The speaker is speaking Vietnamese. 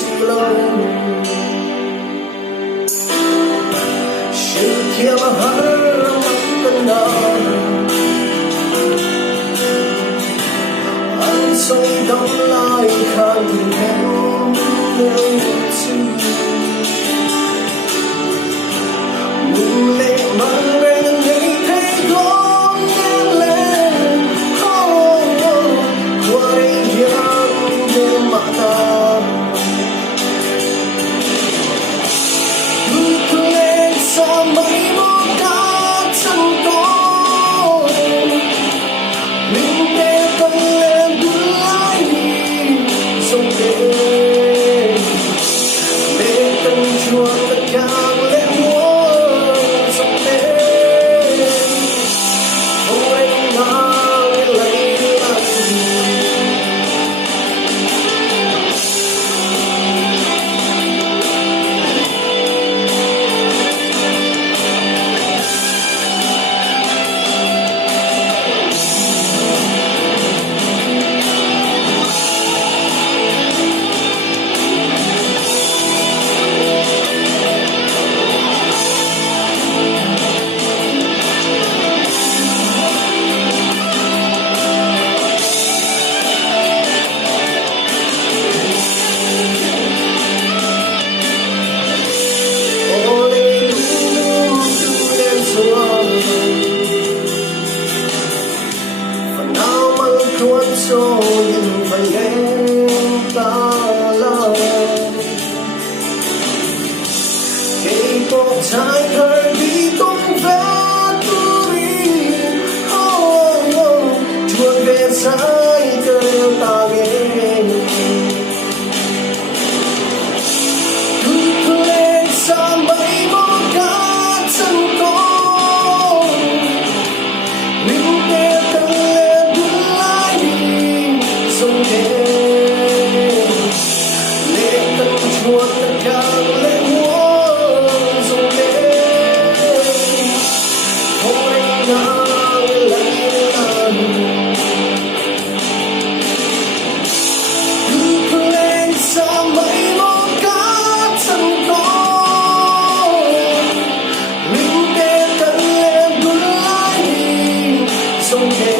silang Syukur mahal kenal Anh sống đóng lại khăn em nếu chứ Mùa lệ mang về ngày thấy có nghe lên Qua đây nhang đêm mạ ta Lúc lên xa mây mơ ca chân có Mình để tân lên đưa lại đi Dòng đêm Để tân chuông tất cả lẽ múa dòng đêm Không anh mang lấy lại cho những phải em ta lòng khi có trái thời đi tung về turi chuồn về trái kêu ta nghe cứ lên xa mây mơ cá chân có mình để từng lên bước lại đi sông đêm lệ tân chuồn tất cả lệ múa sông đêm không anh đang lấy làm cứ lên xa mây mơ cá chân có mình để từng lên bước lại đi sông đêm